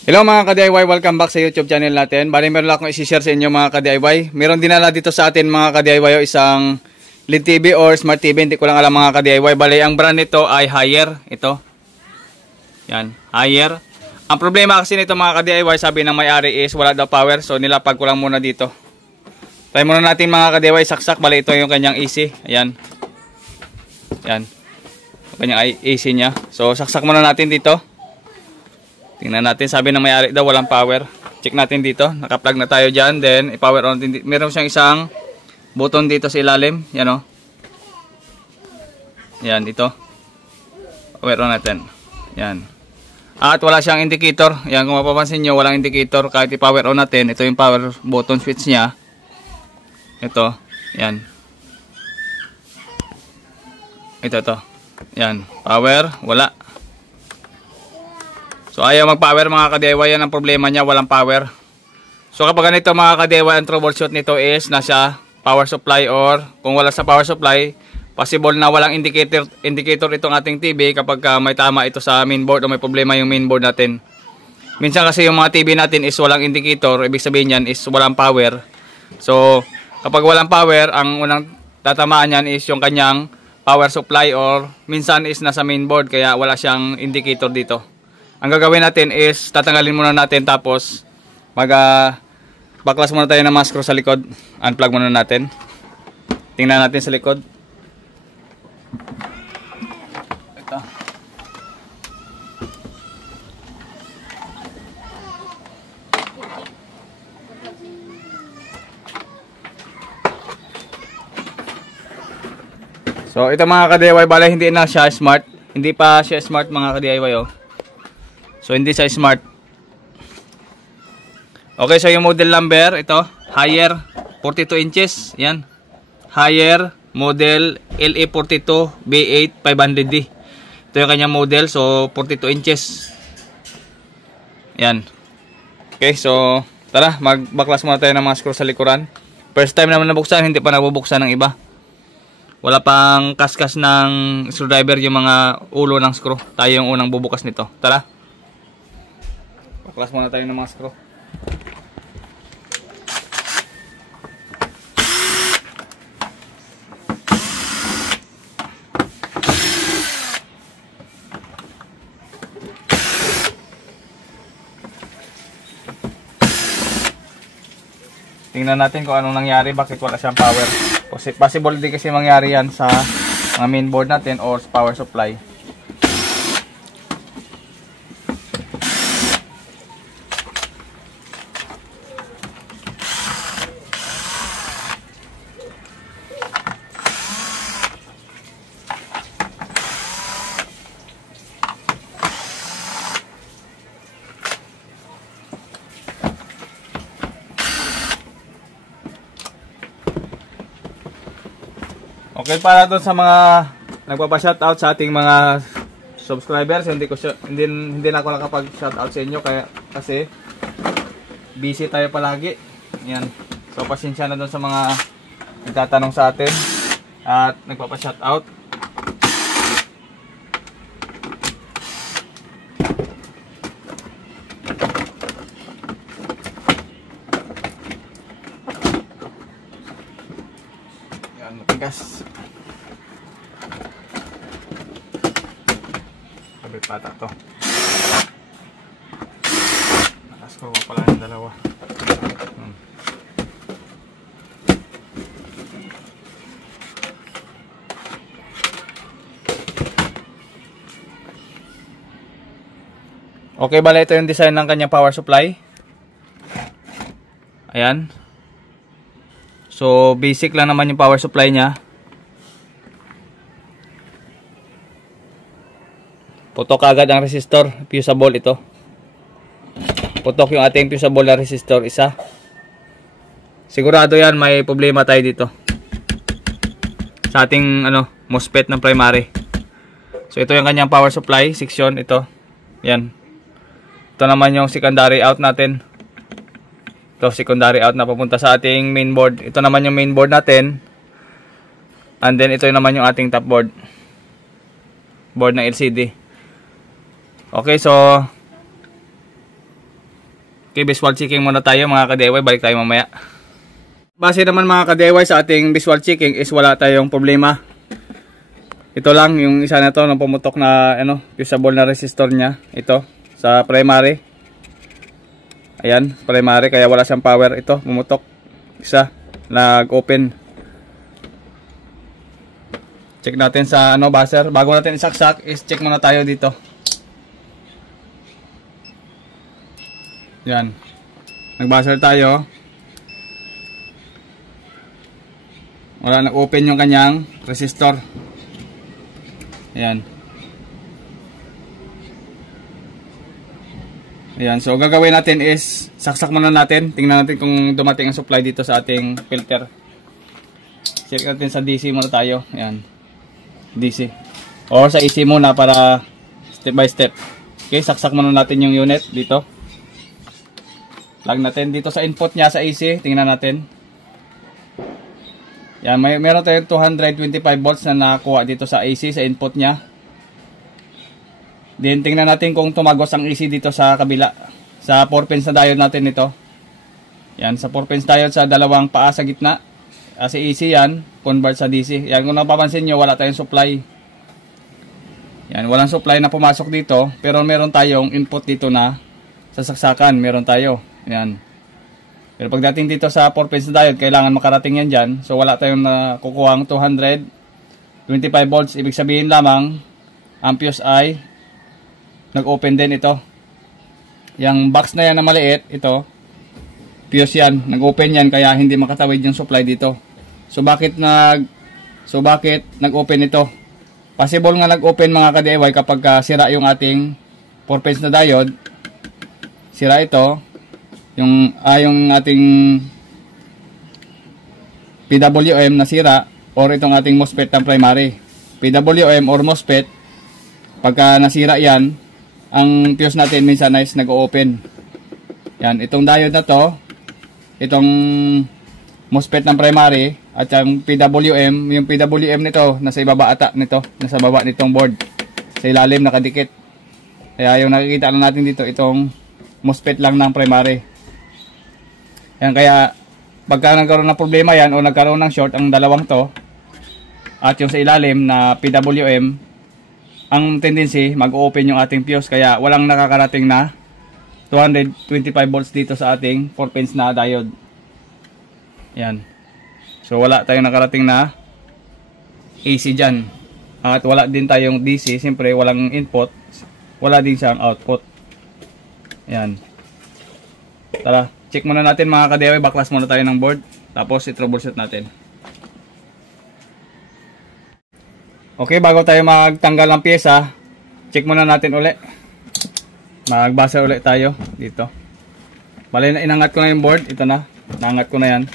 Hello mga ka-DIY, welcome back sa YouTube channel natin. Bali meron lang akong i-share sa inyo mga ka-DIY. Meron dinala dito sa atin mga ka-DIY isang LED TV or Smart TV. Hindi ko lang alam mga ka-DIY. Bali ang brand nito ay Haier. Ito. Yan, Haier. Ang problema kasi nito mga ka-DIY, sabi ng may-ari is wala daw power. So nilapag ko lang muna dito. Try muna natin mga ka-DIY saksak. Bali ito yung kanyang AC. Ayan. Yan. Yung kanyang AC niya. So saksak muna natin dito. Tingnan natin, sabi ng may-ari daw walang power. Check natin dito, naka-plug na tayo dyan. Then, i-power on. Meron siyang isang button dito sa ilalim. Yan o. Yan, dito. Power on natin. Yan. At wala siyang indicator. Yan, kung mapapansin nyo, walang indicator. Kahit i-power on natin, ito yung power button switch niya. Ito. Yan. Ito. Yan. Power, wala. So ayaw mag-power mga ka-DIY, yan ang problema niya, walang power. So kapag ganito mga ka-DIY, ang troubleshoot nito is nasa power supply or kung wala sa power supply, possible na walang indicator itong ating TV kapag may tama ito sa mainboard o may problema yung mainboard natin. Minsan kasi yung mga TV natin is walang indicator, ibig sabihin yan is walang power. So kapag walang power, ang unang tatamaan yan is yung kanyang power supply or minsan is nasa mainboard kaya wala siyang indicator dito. Ang gagawin natin is tatanggalin muna natin tapos baklas muna tayo ng mga screw sa likod. Unplug muna natin. Tingnan natin sa likod. Ito. So ito mga ka-DIY, bala hindi na siya smart. Hindi pa siya smart mga ka-DIY oh. So hindi siya smart. Okay, so yung model number ito, Haier 42 inches, yan. Haier model LE42 B8 500D. Ito yung kanyang model, so 42 inches. Yan. Okay, so tara, magbaklas muna tayo ng mga screw sa likuran. First time naman nabuksan, hindi pa nabubuksan ng iba. Wala pang kaskas ng screwdriver yung mga ulo ng screw. Tayo yung unang bubukas nito. Tara. Baklas muna tayo ng mga screw. Tingnan natin kung anong nangyari, bakit wala siyang power. Possible din kasi mangyari yan sa mga mainboard natin or sa power supply. Okay, para doon sa mga nagpapa-shoutout sa ating mga subscribers, hindi na ako nakapag-shoutout sa inyo kasi busy tayo palagi. Yan. So pasensya na doon sa mga nagtatanong sa atin at nagpapa-shoutout. Yan, matigas. Kabit pata to. Nakaskruwa pala yung dalawa. Okay, bala ito yung design ng kanyang power supply. Ayan. So basic lang naman yung power supply niya. Putok agad ang resistor, fusible ito. Putok yung ating fusible na resistor, isa. Sigurado yan may problema tayo dito sa ating MOSFET ng primary. So ito yung kanyang power supply section, ito. Yan. Ito naman yung secondary out natin. Ito secondary out na papunta sa ating mainboard. Ito naman yung mainboard natin. And then ito naman yung ating top board. Board ng LCD. Okay, so Okay, visual checking muna tayo mga ka-DIY, balik tayo mamaya. Base naman mga ka-DIY sa ating visual checking is wala tayong problema. Ito lang yung isa na to, ng pumutok na fusible na resistor niya. Ito, sa primary. Ayan, primary, kaya wala siyang power. Ito, pumutok. Isa, nag-open. Check natin sa buzzer. Bago natin isaksak, is check muna tayo dito. Yan. Nag-buzzer tayo. Wala, nag-open yung kanyang resistor. Ayan. Ayan. So, gagawin natin is saksak muna natin. Tingnan natin kung dumating ang supply dito sa ating filter. Check natin sa DC muna tayo. Ayan. DC. Or sa AC muna para step by step. Okay, saksak muna natin yung unit dito. Plug natin dito sa input niya sa AC. Tingnan natin. Yan, meron tayong 225 volts na nakuha dito sa AC sa input niya. Then tingnan natin kung tumagos ang AC dito sa kabila. Sa 4 pins na diode natin ito. Yan, sa 4 pins diode sa dalawang paa sa gitna. Sa AC yan, convert sa DC. Yan, kung napapansin nyo, wala tayong supply. Yan, walang supply na pumasok dito. Pero meron tayong input dito na sasaksakan. Meron tayo. Yan. Pero pagdating dito sa 4 pins na diode, kailangan makarating yan dyan. So wala tayong nakukuhang 225 volts. Ibig sabihin lamang, ang fuse ay nag-open din ito. Yung box na yan na maliit, ito, fuse yan. Nag-open yan kaya hindi makatawid yung supply dito. So bakit nag-open ito? Possible nga nag-open mga ka-DIY kapag sira yung ating 4 pins na diode. Sira ito. Yung ating PWM nasira or itong ating MOSFET ng primary. PWM or MOSFET, pagka nasira yan, ang fuse natin minsan ay nag-open. Yan, itong diode na to, itong MOSFET ng primary at yung PWM nito nasa ibaba ata nito, nasa baba nitong board. Sa ilalim nakadikit. Kaya yung nakikita lang natin dito, itong MOSFET lang ng primary. Yan, kaya pagka nagkaroon ng problema yan o nagkaroon ng short ang dalawang to at yung sa ilalim na PWM, ang tendency mag-open yung ating fuse kaya walang nakakarating na 225 volts dito sa ating 4 pins na diode. Yan. So wala tayong nakarating na AC dyan. At wala din tayong DC, siyempre walang input, wala din siyang output. Yan. Tara. Check muna natin mga ka-DIY, baklas muna tayo ng board, tapos i-troubleshoot natin. Okay, bago tayo magtanggal ng pyesa, check muna natin uli. Mag-buzzer uli tayo dito. Bali na inangat ko na yung board, ito na, naangat ko na yan.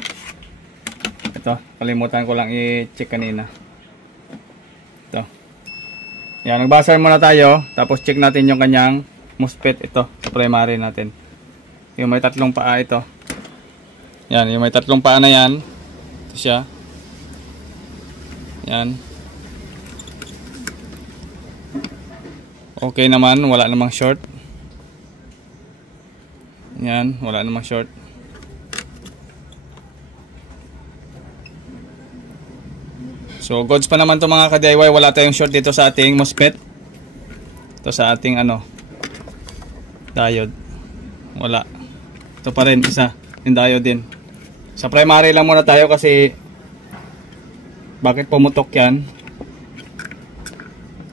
Ito, kalimutan ko lang i-check kanina. Ito. Yan, mag-buzzer muna tayo, tapos check natin yung kanyang MOSFET ito, sa primary natin. Yung may tatlong paa ito. Yan, yung may tatlong paa na yan. Ito siya. Yan. Okay naman, wala namang short. Yan, wala namang short. So, goods pa naman to mga ka-DIY. Wala tayong short dito sa ating MOSFET. Ito sa ating diode. Wala. Ito pa rin, isa, yung diode din. Sa primary lang muna tayo kasi bakit pumutok yan?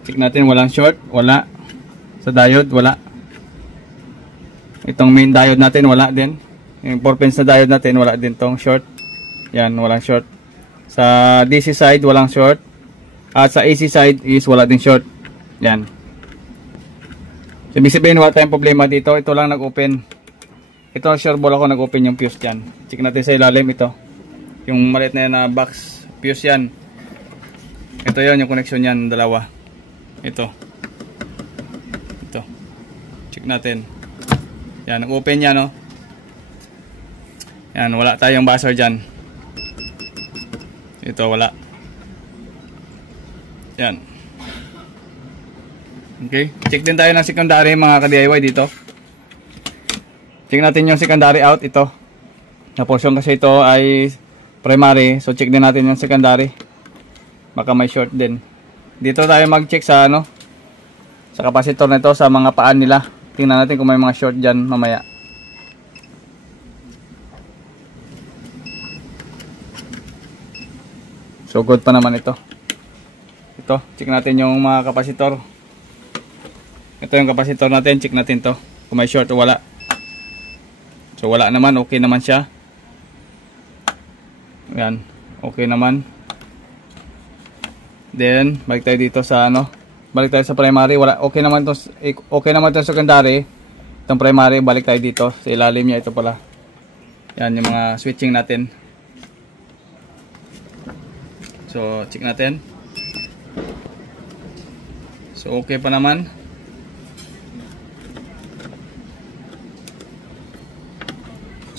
Check natin, walang short, wala. Sa diode, wala. Itong main diode natin, wala din. Yung 4 pins na diode natin, wala din tong short. Yan, walang short. Sa DC side, walang short. At sa AC side is wala din short. Yan. So, ibig sabihin, wala tayong problema dito. Ito lang nag-open. Ito, sure ball ako nag-open yung fuse dyan. Check natin sa ilalim ito. Yung maliit na yan na box fuse yan. Ito yon yung connection yan, dalawa. Ito. Ito. Check natin. Yan, nag-open yan, no? Yan, wala tayong buzzer dyan. Ito, wala. Yan. Okay. Check din tayo ng secondary mga ka-DIY dito. Check natin yung secondary out, ito. Na portion kasi ito ay primary. So check din natin yung secondary. Baka may short din. Dito tayo mag-check sa ano, sa capacitor nito, sa mga paan nila. Tingnan natin kung may mga short dyan mamaya. So good pa naman ito. Ito, check natin yung mga capacitor. Ito yung capacitor natin, check natin to. Kung may short o wala. So wala naman, okay naman siya. Yan, okay naman. Then, balik tayo dito sa ano. Balik tayo sa primary, wala, okay naman to sa secondary. Itong primary, balik tayo dito. Sa ilalim niya, ito pala. Yan, yung mga switching natin. So, check natin. So, okay pa naman.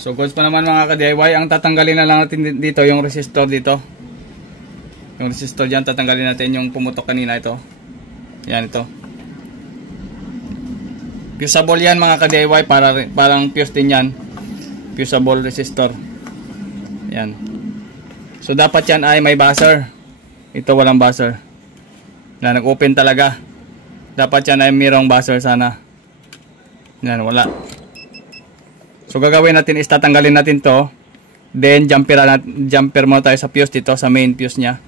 So goods pa naman mga ka-DIY. Ang tatanggalin na lang natin dito yung resistor dito. Yung resistor dyan, tatanggalin natin yung pumutok kanina ito. Yan ito. Fuseable yan mga ka-DIY. Parang fuse din yan. Fuseable resistor. Yan. So dapat yan ay may buzzer. Ito walang buzzer. Na nag-open talaga. Dapat yan ay mayroong buzzer sana. Yan, wala. So gagawin natin is tatanggalin natin to. Then jumper muna tayo sa fuse dito, sa main fuse nya.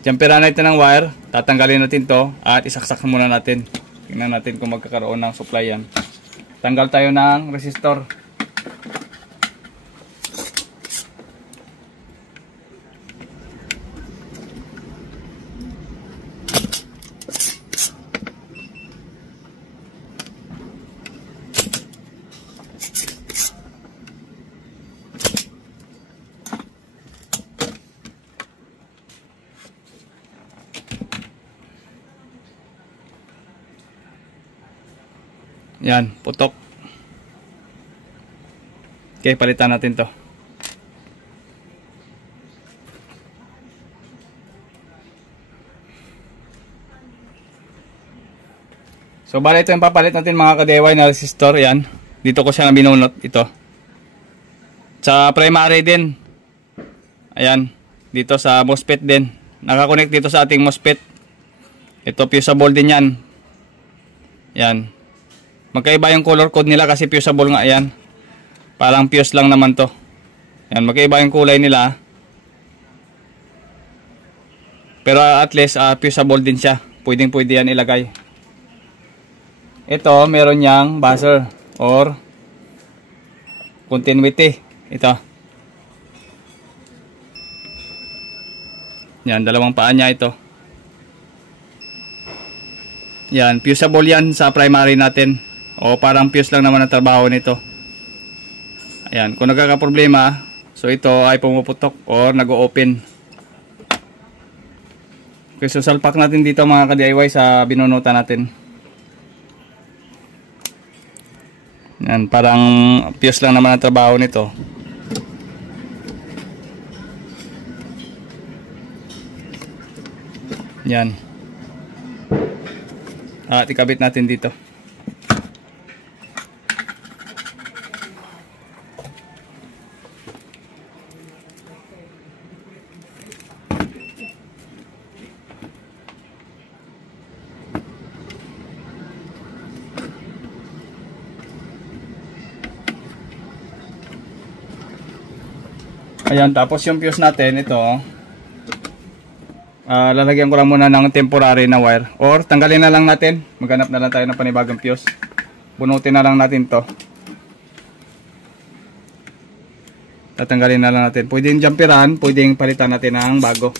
Jumperan natin ng wire, tatanggalin natin to at isaksak muna natin. Tingnan natin kung magkakaroon ng supply yan. Tanggal tayo ng resistor. Yan, putok. Okay, palitan natin to. So, bali ito yung papalit natin mga ka-DIY na resistor. Yan, dito ko siya na binunot ito. Sa primary din. Ayan, dito sa MOSFET din. Nakakonect dito sa ating MOSFET. Ito, fuseable din yan. Yan. Magkaiba yung color code nila kasi fuseable nga yan. Parang fuse lang naman to. Yan, magkaiba yung kulay nila. Pero at least fuseable din siya. Pwede yan ilagay. Ito, meron niyang buzzer or continuity. Ito. Yan, dalawang paa niya ito. Yan, fuseable yan sa primary natin. O parang fuse lang naman ang trabaho nito. Ayan, kung nagkakaproblema, so ito ay pumuputok or nag-o-open. Okay, so salpak natin dito mga ka-DIY sa binunutan natin. Yan, parang fuse lang naman ang trabaho nito. Yan. At ikabit natin dito. Ayan, tapos yung fuse natin, ito, lalagyan ko lang muna ng temporary na wire. Or tanggalin na lang natin, maghanap na lang tayo ng panibagong fuse. Bunutin na lang natin to. Tatanggalin na lang natin. Pwedeng jumperan, pwedeng palitan natin ng bago.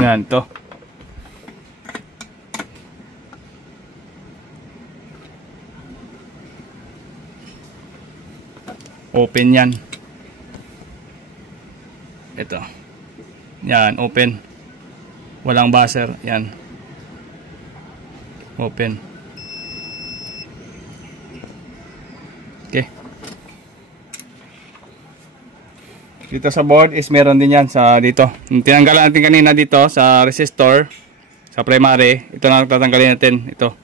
Yan to. Open yan. Ito. Yan, open. Walang buzzer. Yan. Open. Okay. Dito sa board is meron din yan sa dito. Tinanggalan natin kanina dito sa resistor, sa primary. Ito na tatanggalin natin. Ito.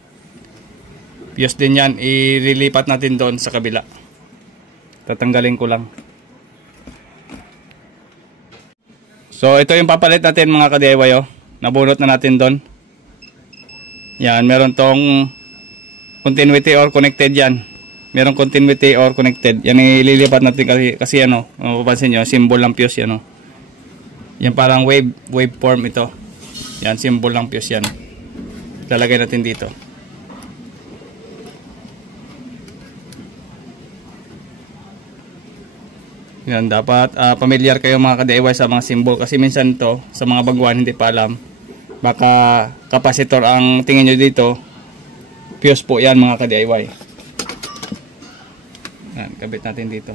Fuse din yan. Ililipat natin doon sa kabila. Tatanggalin ko lang. So ito yung papalit natin mga ka-DIY, oh. Nabunot na natin doon. Yan. Meron tong continuity or connected yan. Merong continuity or connected. Yan ililipat natin kasi ano, mapapansin nyo, symbol ng fuse yan. Yan parang waveform ito. Yan, symbol ng fuse yan. Lalagay natin dito. Yan, dapat familiar kayo mga ka-DIY sa mga symbol. Kasi minsan to sa mga baguhan hindi pa alam. Baka capacitor ang tingin nyo dito. Fuse po yan mga ka-DIY. Yan, kabit natin dito.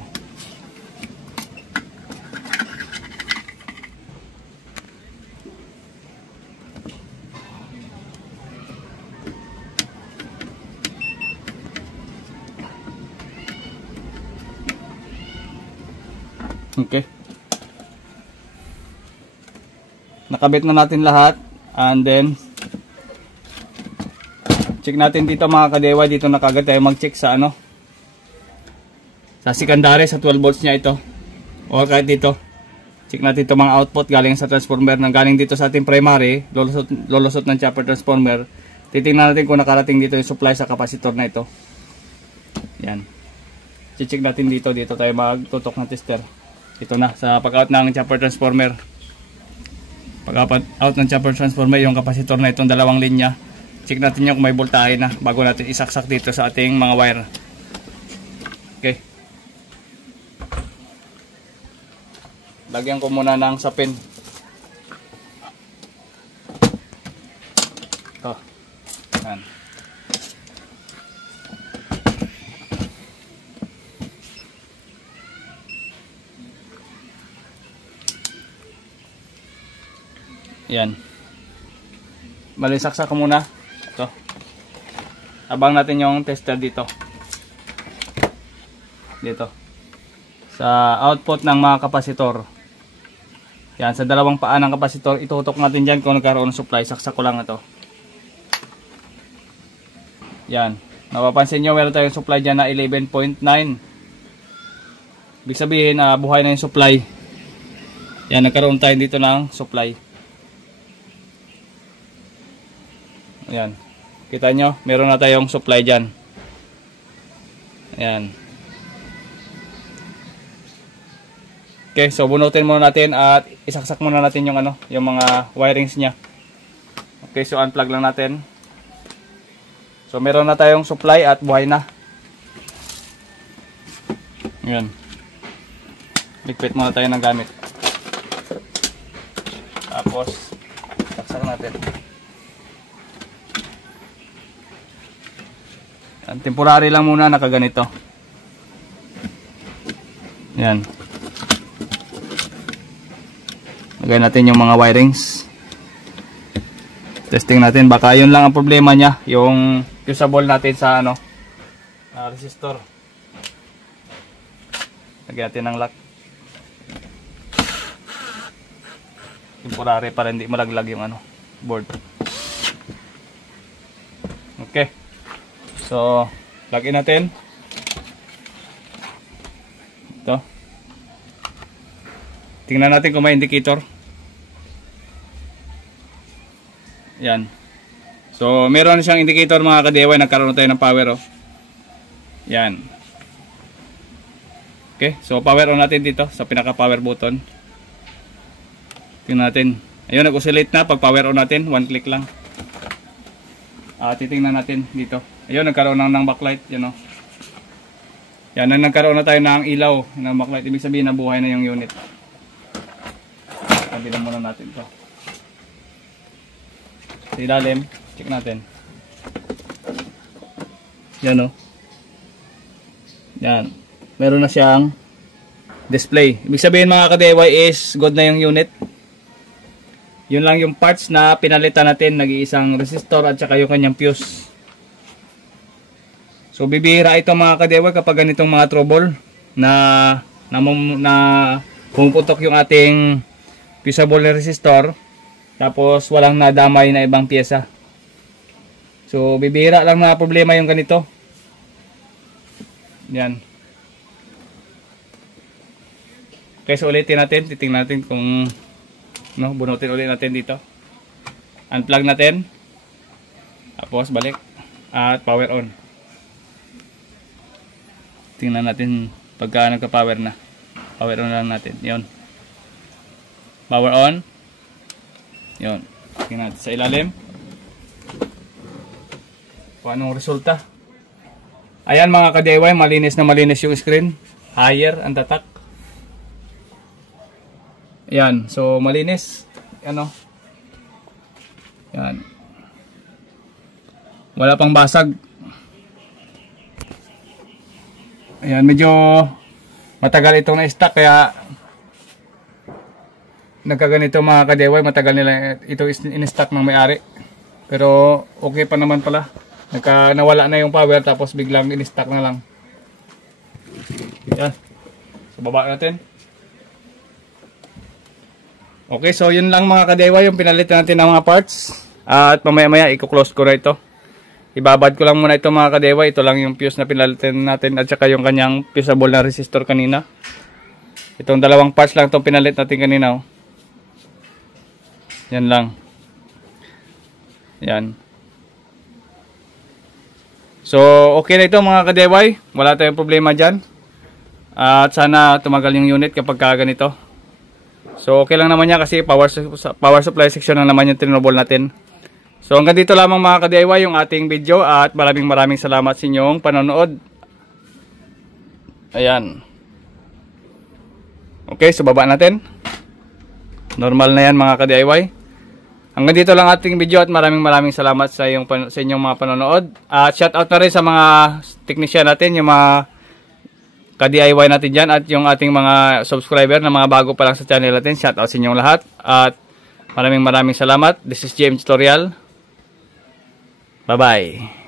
Okay. Nakabit na natin lahat. And then check natin dito mga ka-DIY. Dito na kagad tayo mag-check sa ano, sa secondary, sa 12 volts niya ito. O kahit dito. Check natin ito mga output galing sa transformer. Nang galing dito sa ating primary, lolusot ng chopper transformer. Titingnan natin kung nakarating dito yung supply sa capacitor na ito. Yan. Check natin dito. Dito tayo magtutok ng tester. Ito na, sa pag-out ng chopper transformer. Pag-out ng chopper transformer, yung capacitor na itong dalawang linya. Check natin yung kung may voltahe na bago natin isaksak dito sa ating mga wire. Okay. Lagyan ko muna ng sapin. Ito. Yan. Yan. Balisaksak ko muna. Ito. Abang natin yung tester dito. Dito. Sa output ng mga kapasitor. Yan, sa dalawang paa ng kapasitor, itutok natin dyan kung nagkaroon ng supply. Saksak ko lang ito. Yan. Napapansin nyo, meron tayong supply dyan na 11.9. Ibig sabihin, buhay na yung supply. Yan, nagkaroon tayo dito ng supply. Yan. Kita nyo, meron na tayong supply dyan. Yan. Okay, so bunutin muna natin at isaksak muna natin yung ano, yung mga wirings niya. Okay, so unplug lang natin. So meron na tayong supply at buhay na. Yan. Ligpit muna tayo ng gamit. Tapos saksak natin. Yan, temporary lang muna nakaganito. Yan. Lagay natin yung mga wirings. Testing natin. Baka yun lang ang problema niya. Yung fusible natin sa ano, resistor. Lagyan natin ng lock. Temporary para hindi malaglag yung ano, board. Okay. So, lagyan natin. Ito. Tingnan natin kung may indicator. Yan. So, meron siyang indicator mga ka-DIY. Nagkaroon tayo ng power, oh. Yan. Okay. So, power on natin dito sa pinaka-power button. Tingnan natin. Ayun, nag-oscillate na. Pag power on natin, one click lang. Titingnan natin dito. Ayun, nagkaroon ng backlight. Yan, oh. Yan, nagkaroon na tayo ng ilaw ng backlight. Ibig sabihin, nabuhay na yung unit. Bilang muna natin ito. Sa ilalim, check natin. Yan, o. Yan. Meron na siyang display. Ibig sabihin mga ka-DIY is good na yung unit. Yun lang yung parts na pinalitan natin, nag-iisang resistor at saka yung kanyang fuse. So bibihira ito mga ka-DIY kapag ganitong mga trouble na pumuputok yung ating fusible resistor tapos walang nadamay na ibang pyesa. So bibihira lang na problema yung ganito. Yan. Okay, so ulitin natin, titingnan natin kung bunutin ulit natin dito. Unplug natin. Tapos balik at power on. Tingnan natin pagka nagka-power na. Power on lang natin. 'Yon. Power on. 'Yon. Tingnan natin sa ilalim. Kung anong resulta. Ayan mga ka-DIY, malinis na malinis yung screen. Higher ang tatak. Ayan, so malinis. Ano? Ayan. Wala pang basag. Ayan, medyo matagal itong na-stock kaya nagkaganito mga ka-DIY. Matagal nila ito in-stock ng may-ari. Pero okay pa naman pala. Nawala na yung power tapos biglang in-stock na lang. Yan. So baba natin. Okay, so yun lang mga ka-DIY yung pinalitan natin ng mga parts. At mamaya-maya i-close ko na ito. Ibabad ko lang muna ito mga ka-DIY. Ito lang yung fuse na pinalitan natin at saka yung kanyang fusible na resistor kanina. Itong dalawang parts lang itong pinalit natin kanina. Oh. Yan lang. Yan. So, okay na ito mga ka-DIY. Wala tayong problema dyan. At sana tumagal yung unit kapag ganito. So, okay lang naman yan kasi power supply section lang naman yung tinrouble natin. So, hanggang dito lamang mga ka-DIY yung ating video. At maraming salamat sa inyong panonood. Ayan. Okay, so baba natin. Normal na yan mga ka-DIY. Hanggang dito lang ating video at maraming salamat sa inyong mga panonood. At shout out na rin sa mga technician natin, yung mga ka-DIY natin dyan at yung ating mga subscriber na mga bago pa lang sa channel natin. Shout out sa inyong lahat. At maraming salamat. This is JM Tutorial. Bye-bye.